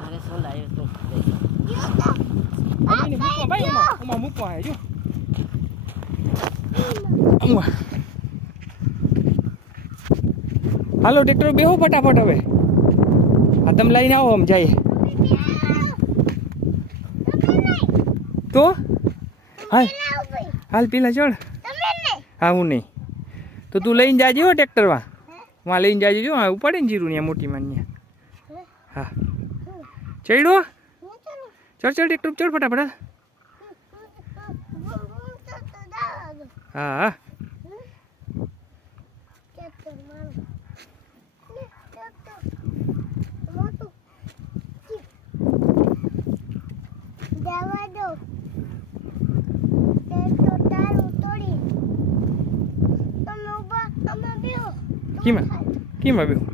અરે શું લાવ્યો તું મૂકવા ભાઈ ઉમા મૂકવા હે જો હાલો ટ્રેક્ટર બેહો ફટાફટ હવે આ તમે લઈને આવો આમ જઈએ તો હાલ હાલ પેલા ચડ હા હું નહીં તો તું લઈને જાજે હો ટ્રેક્ટરમાં વहाँ લઈને જાજે જો હા ઉપાડે ને જીરું ત્યાં મોટી માન્ય હા ચડ્યો ચડ ચડ ટ્રેક્ટર ચડ ફટાફટ હા હા Kima? Kima, Bill?